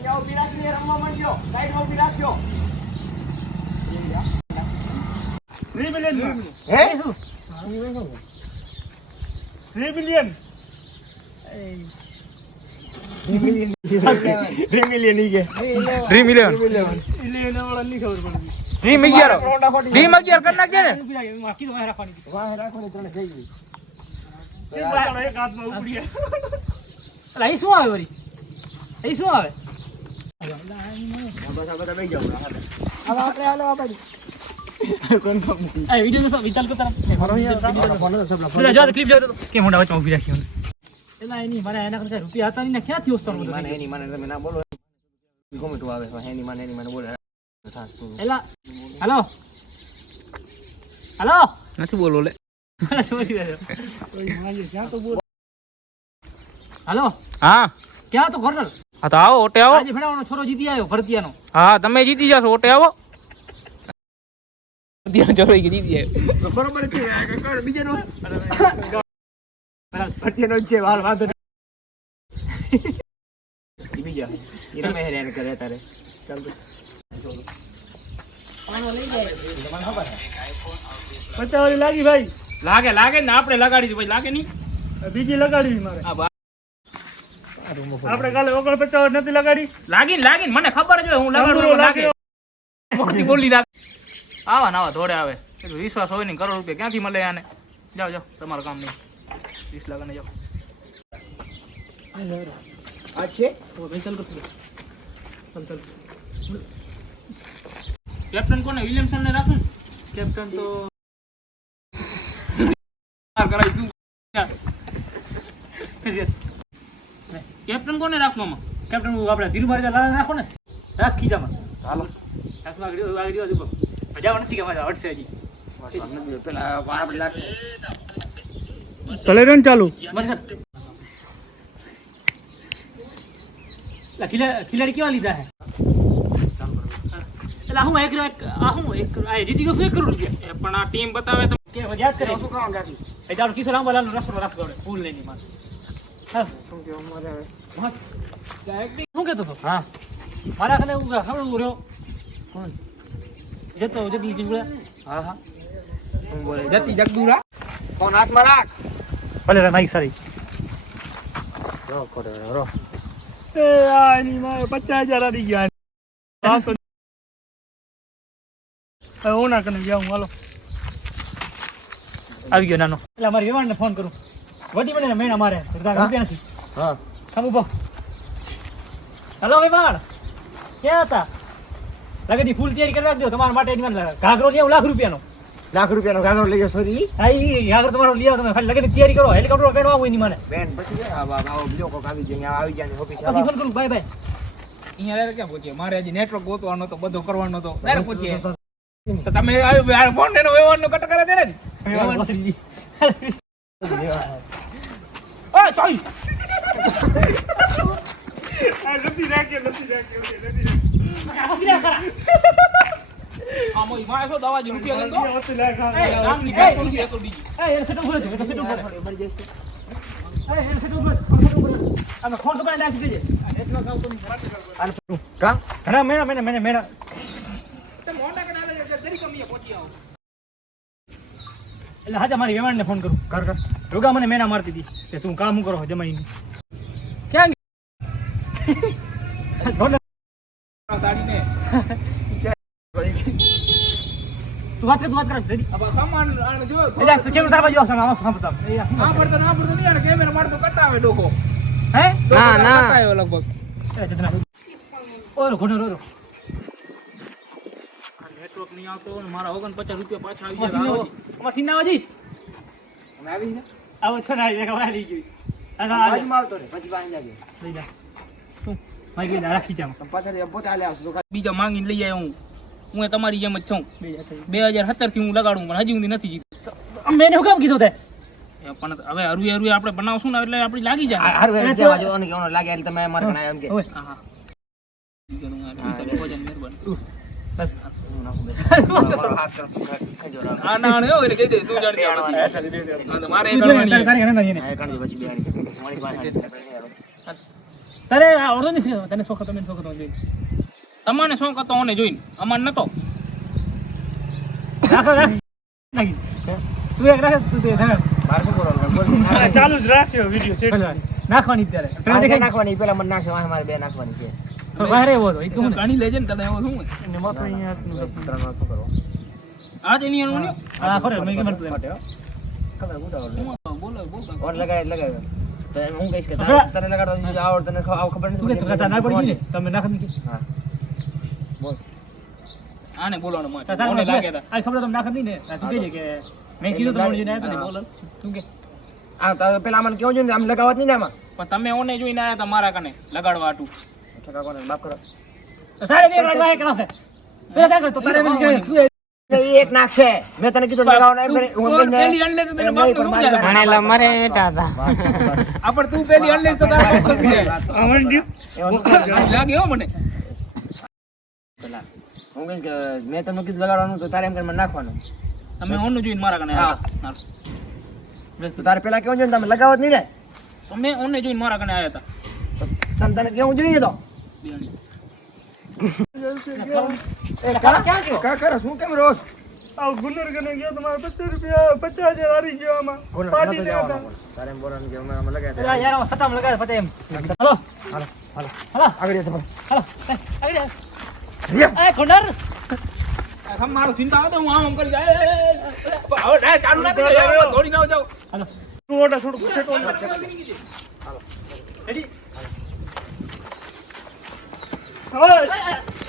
અહીંયા ઊભી રાખીને રમવા માંડ્યો. સાઈડમાં રાખ્યો. ડ્રીમ અગિયાર. ડ્રીમ અગિયાર કરી નાખજે ને. ગઈ શું અહીં શું આવે? રૂપિયા હતા ને ક્યાંથી માને ના બોલો ગમે તું આવે એની માને એની મને બોલે એલા હાલો. હાલો નથી બોલો લે હાલો હા. ક્યાં તો કર્નલ હા તો આવો ઓટે આવો. આજે ભણાવવાનો છોરો જીતી આવ્યો ભરતિયાનો હા તમે જીતી જશો ઓટે આવો. ભરતિયાનો છોરો જીતી આવ્યો. બરોબર છે કર બીજાનો. ભરતિયાનો છે વાલ વાંધો બીજા ઈ રમે હેરાન કરે તારે ચાલ તો. લાગી ભાઈ. લાગે લાગે ને આપણે લગાડી પછી લાગે નહીં. બીજી લગાડવી મારે. આપણે કાલે ઓગણ પચાસ નથી લગાડી. લાગી ને મને ખબર જ હોય હું લગાડું લાગે. મોટી બોલી નાખ. આવા નાવા ધોડે આવે. વિશ્વાસ હોય ને કરોડ રૂપિયા ક્યાંથી મળે આને? જાઓ જાઓ તમારું કામ નહીં. વીસ લાખ જાઓ. આ છે? ચાલ કરશું ચાલ ચાલ કેપ્ટન કોને વિલિયમસન ને રાખું? કેપ્ટન તો કરાવી તું. કેપ્ટન કોને રાખવું આમાં? કેપ્ટન આપણે ધીરુભાઈ લાલા રાખો ને? રાખ ખીજામાં હાલો. આગળ આગળ મજા નથી કે મજા હટશે હજી. પેલા લાગે ચાલુ. ખિલાડી કેવા લીધા હે? એટલે હું એક એક આ હું એક આ જીતી ગયો એક કરોડ રૂપિયા? પણ આ ટીમ બતાવે તો કે યાદ કરે શું કરવાનું રાખ્યું એ તારું કિશોર રામલાલ રસ્તો રાખતો ફૂલ લઈને મારે. હા શું કેવું મારે હવે શું કહેતો હતો હા મારા કને હું ખબર હું રહ્યો કોણ જતો જીવડા હા હા બોલે જતી જગદુરા ફોન હાથમાં રાખ ભલે રે માઈક સારી રો એ આની મારે પચાસ હજાર આવી ગયા હા તો હવે હું ના કને જાઉં હાલો. આવી ગયો નાનો. એટલે અમારી વેવાણને ફોન કરું. વધી મને મેણા મારે રૂપિયા નથી. હા. ખામ ઊભો. હલો વેપાર ક્યાં હતા? લાગે ફૂલ તૈયારી કરી રાખજો. તમારા માટે એની ઘાઘરો લેવું લાખ રૂપિયાનો. લાખ રૂપિયાનો ઘાઘરો લઈ જાવ સોરી હા ઈ ઘાઘરો તમારો લઈ આવો તમે. ખાલી લગન તૈયારી કરો. હેલિકોપ્ટર પેડવા હોયની મને. બેન પછી આવો બીજો કોક આવી જાય આવી જાય ઓફિસ પછી ફોન કરું. બાય બાય અહીંયા ડાયરેક્ટ ક્યાં પહોંચીએ? મારે હજી નેટવર્ક ગોતવાનો તો બધો કરવાનો હતો. ડાયરેક્ટ પહોંચીએ? તો તમે આવ્યો ફોન એનો વ્યવહારનો કટ કરે ને? ઓય, તોય. આ નથી રાખ્યો નથી રાખ્યો નથી રાખ્યો. આ આ ખરા. આમ મારે શું દવા. હતી લાખ આ. એ, પેટ્રોલ રૂપિયા તો બીજી. એ, એને સેટ ઉપર સેટ ઉપર છે. એ, એને સેટ ઉપર, સેટ ઉપર. આમે ખોટ તો પાણી નાખી દેજે. એટલો ખાવ તો નહીં. કામ ઘણા મેણા મેણા મેણા મેણા તમે હોન્ડા કઢા લઈ જાઓ, જરી કમીએ પહોંચી આવો. એટલે હાજા મારી વેવાણને ફોન કરું. કર કર. રોગા મને મેના મારતી હતી કે તું કામ કરો જમાઈને ક્યાં તું વાત કર તું વાત કર. રેડી. સામાન જો, એટલે કેમ તારા બાજુ આવશે? આમાં સામ બતાવ એ આ ના પડતો ના પડતો નહીં, આને કેમેરા મારતો કટાવે ડોકો. હે? ના લગભગ. ઓરો ઘોડો રોરો નેટવર્ક નહીં આવતો ને મારા ઓગણપચાસ રૂપિયા પાછા આવી ગયા મસીન આવાજી અમે આવી ને આવો છો ના એક આવી ગઈ. આ આ બાજુમાં આવતો રે પછી પાણી જાગે લઈ જા. શું? મારી ગઈ રાખી જામ પાછળ પોતે હાલે આવશો બીજા માંગીને લઈ આવ્યો હું. હું તમારી જેમ જ છું. બે હજાર સત્તરથી હું લગાડું પણ હજી સુધી નથી જીતું મેં હું કામ કીધું તે? પણ હવે હરુએ હરુએ આપણે બનાવશું ને એટલે આપણી લાગી જાય. હાર વેર એને તો- દેવા જો અને કેવાનો લાગે એટલે તમે મારે એમ કે. હા આ ના એટલે કહી દે તું જાણી દે પછી. હા, તો મારે કરવાની તારી ઘરે નહીં આ કણજો પછી બેહાડી મારી પાસે તારે આ ઓળો તને શોખ તમે શોખ જોઈને તમને શોખ હતો ઓને જોઈને. અમાર નતો. રાખો રાખ. તું એક રાખ તું તે ચાલુ જ રાખ્યો વીડિયો સેટ નાખવાની દેખાય નાખવાની પેલા મને નાખશે વાંહે મારે બે નાખવાની છે. બહાર એવો તો હું ઘણી લેજે ને તને એવો શું હોય? માથું અહીંયા ત્રણ વાર શું કરવું આજ એની એનું ને ખરે મેં કેમ હતું માટે હો. ખબર બોલો બોલો ઓર લગાય લગાય. તો એમ હું કહીશ કે તને લગાડવા આવડ તને ખબર નથી તું કહેતા ના પડી ને? તમે નાખ નથી હા. બોલ. આને બોલવાનું મોય. તારે લાગે આ ખબર તમને નાખ નથી ને. તું કહેજે કે મેં કીધું તો જોઈને આવ્યા બોલ. તું કે? આ પેલા મને કેવું જોઈએ આમ લગાવત નહીં ને આમાં. પણ તમે ઓને જોઈને આયા તમારા મારા કને લગાડવા હાટુ. ઠેકા કોને બાપ કરો તારે બે વાર વાય કરાશે પેલા તારે તો તારે મેં કીધું એક નાખશે મેં તને કીધું મારી તું પેલી તો લાગે હો મને. હું મેં તમને કીધું લગાડવાનું તો તારે એમ કરીને નાખવાનું. તમે ઓનું જોઈને મારા કને તારે પેલા કેવું જોઈએ ને તમે જ નહીં ને? તમે ઓને જોઈને મારા કને આવ્યા હતા. તો તને તને કેવું જોઈએ તો? બે અંડે. એ કા? ક્યાં ગયો કા કરો? શું કેમ રોસ આ ગુનર કને ગયો તમારે પચાસ રૂપિયા પચાસ હજાર હારી ગયો આમાં. પાર્ટી દેવા તારે એમ બોલવાનું અમે અમે લગાવ્યા પેલા યાર આમાં સટામ લગાડે એમ. હાલો. હાલો હાલો. હાલો. આગળ જતો હાલો. આગળ આવ. એ ખોંડાર. આ મારો ચિંતા આવે હું આમ આમ કરી જાય. એ, એ, એ, એ, હવે ડાય ચાલુ ના થઈ જાય. હવે ના જાઓ. હાલો. તું ઓટા છોડ set on ready Hey! hey, hey.